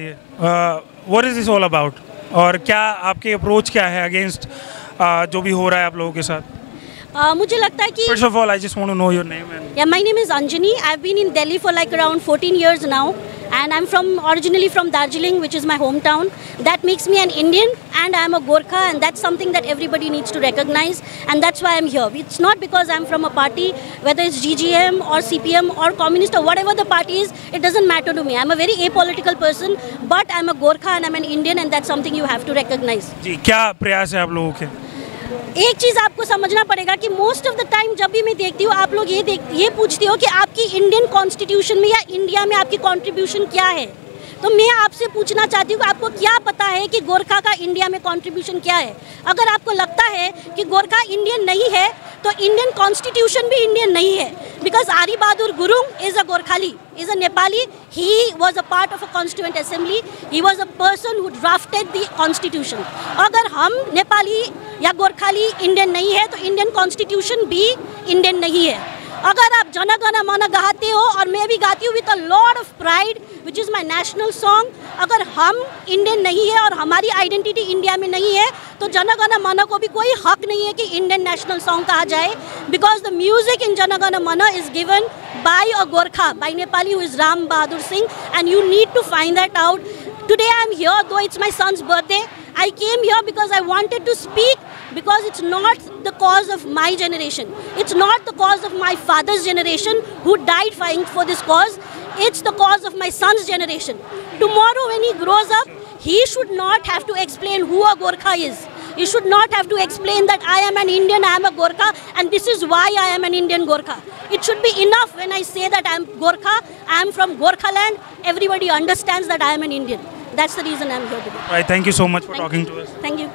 बताइए, what is this all about, और क्या आपकी अप्रोच क्या है अगेंस्ट जो भी हो रहा है आप लोगों के साथ? मुझे लगता है कि first of all I just want to know your name and yeah, my name is Anjani. I've been in Delhi for like around 14 years now, and I'm originally from Darjeeling, which is my hometown. That makes me an Indian, and I'm a Gorkha, and that's something that everybody needs to recognize, and that's why I'm here. It's not because I'm from a party, whether it's GGM or CPM or Communist or whatever the party is, it doesn't matter to me. I'm a very apolitical person, but I'm a Gorkha and I'm an Indian, and that's something you have to recognize. जी, क्या प्रयास है आप लोगों के? एक चीज़ आपको समझना पड़ेगा कि मोस्ट ऑफ द टाइम जब भी मैं देखती हूँ, आप लोग ये पूछते हो कि आपकी इंडियन कॉन्स्टिट्यूशन में या इंडिया में आपकी कंट्रीब्यूशन क्या है। तो मैं आपसे पूछना चाहती हूँ कि आपको क्या पता है कि गोरखा का इंडिया में कंट्रीब्यूशन क्या है। अगर आपको लगता है कि गोरखा इंडियन नहीं है तो इंडियन कॉन्स्टिट्यूशन भी इंडियन नहीं है, because Ari Bahadur Gurung is a Gorkhali, is a Nepali. He was a part of a constituent assembly. He was a person who drafted the constitution. अगर हम नेपाली या गोरखाली इंडियन नहीं है तो इंडियन कॉन्स्टिट्यूशन भी इंडियन नहीं है। अगर आप जन गण मन गाते हो और मैं भी गाती हूँ with a lot of pride which is my national song, अगर हम इंडियन नहीं है और हमारी आइडेंटिटी इंडिया में नहीं है तो जन गण मन को भी कोई हक नहीं है कि इंडियन नेशनल सॉन्ग कहा जाए, because the music in Jana Gana मन is given by a Gorkha, by Nepali who is Ram Bahadur Singh, and you need to find that out. Today I am here, though it's my son's birthday. I came here because I wanted to speak, because it's not the cause of my generation. It's not the cause of my father's generation who died fighting for this cause. It's the cause of my son's generation. Tomorrow when he grows up, he should not have to explain who a Gorkha is. You should not have to explain that I am an Indian, I am a Gorkha, and this is why I am an Indian Gorkha. It should be enough when I say that I am Gorkha, I am from Gorkhaland, everybody understands that I am an Indian. That's the reason I am here today. Right, thank you so much for talking to us. Thank you.